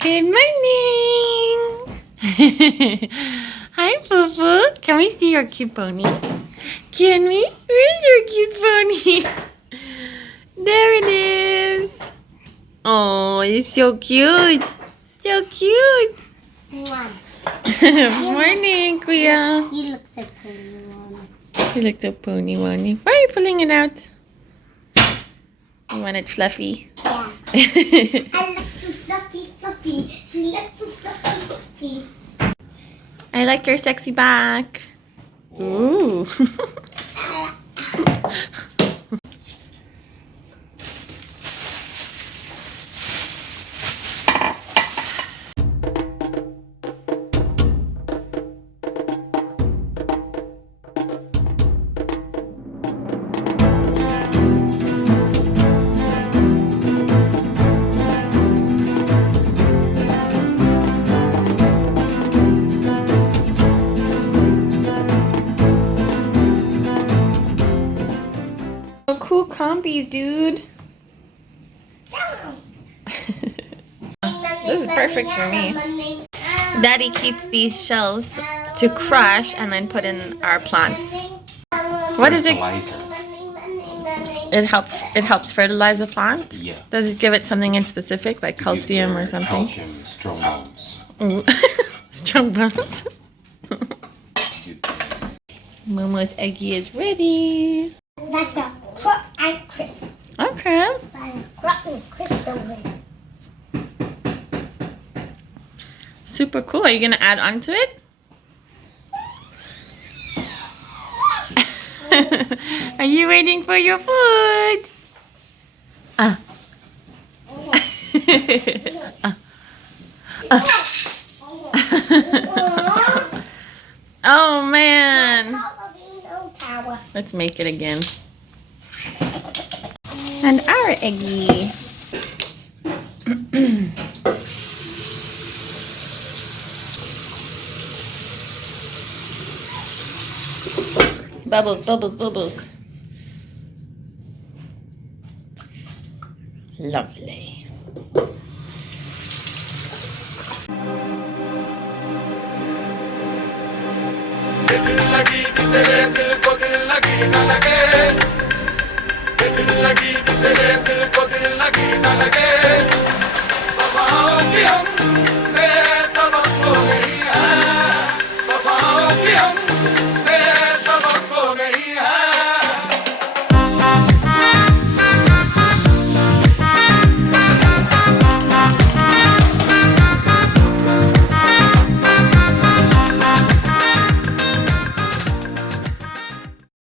Good morning! Hi, Fufu. Can we see your cute pony? Can we? Where's your cute pony? There it is. Oh, it's so cute. So cute. Morning, Kuya. You look so pretty, Mom. You look so pony. Why are you pulling it out? You want it fluffy? Yeah. I look too fluffy. She looks too fluffy. I like your sexy back. Ooh. Cool combis, dude. This is perfect for me. Daddy keeps these shells to crush and then put in our plants. What is it? It helps fertilize the plant? Yeah. Does it give it something in specific, like calcium or something? Calcium, strong bones. Ooh. Strong bones. Momo's eggie is ready. That's a crop and Chris. Okay. Crop and Chris over. Super cool. Are you going to add on to it? Are you waiting for your food? Oh man. Let's make it again. And our eggie. Bubbles. Lovely.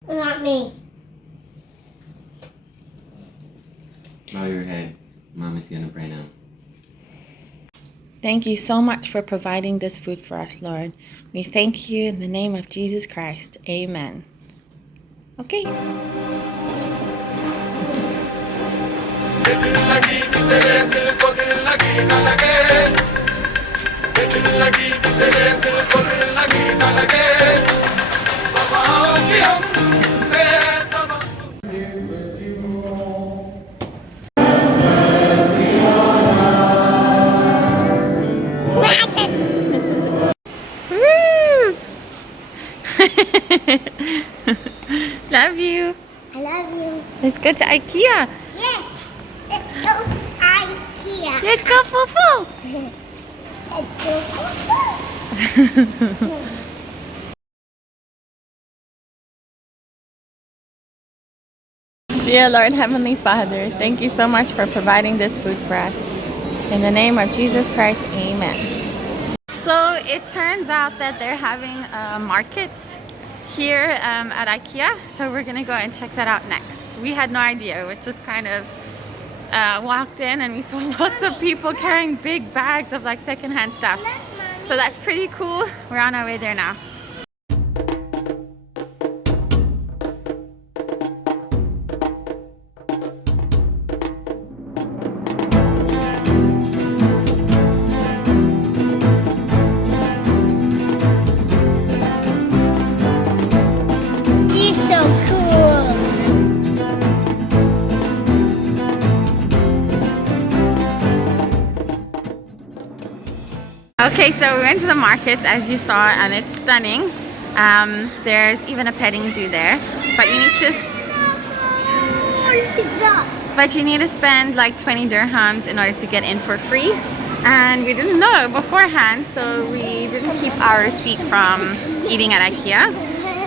Not me. Bow your head. Mommy's gonna pray now. Thank you so much for providing this food for us, Lord. We thank you in the name of Jesus Christ. Amen. Okay. Woo! Love you. I love you. Let's go to IKEA. Yes. Let's go IKEA. Let's go, Fufu. Let's go. Dear Lord Heavenly Father, thank you so much for providing this food for us. In the name of Jesus Christ, amen. So it turns out that they're having a market here at IKEA. So we're gonna go and check that out next. We had no idea. We just kind of walked in and we saw lots of people carrying big bags of like secondhand stuff. So that's pretty cool. We're on our way there now. He's so cool. Okay, so we went to the markets as you saw, and it's stunning. There's even a petting zoo there, but you need to spend like 20 dirhams in order to get in for free. And we didn't know beforehand, so we didn't keep our receipt from eating at IKEA.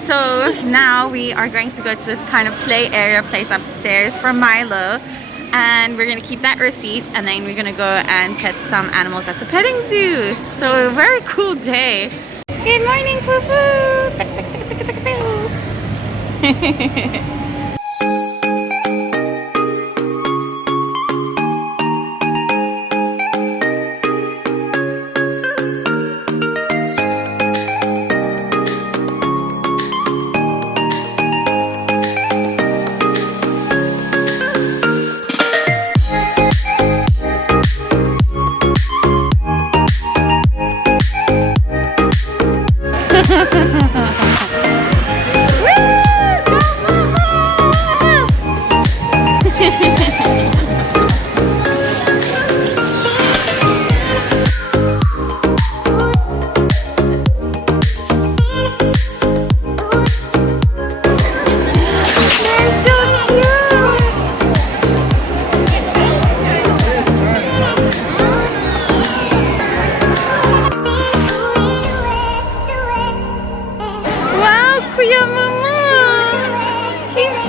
So now we are going to go to this kind of play area place upstairs for Milo, and we're gonna keep that receipt, and then we're gonna go and pet some animals at the petting zoo. So a very cool day. Good morning, Fufu.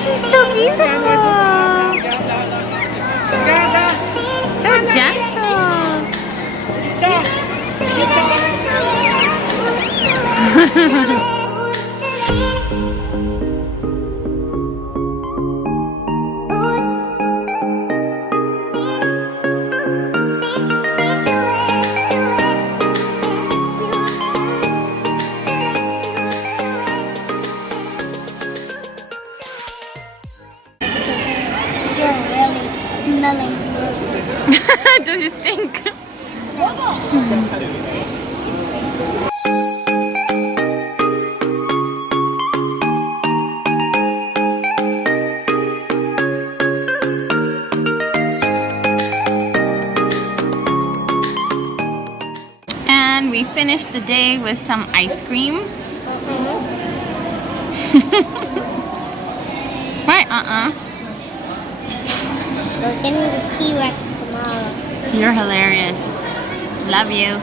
She's so beautiful. So gentle. Smelling. Does it stink? And we finished the day with some ice cream. Right, We're getting the T-Rex tomorrow. You're hilarious. Love you.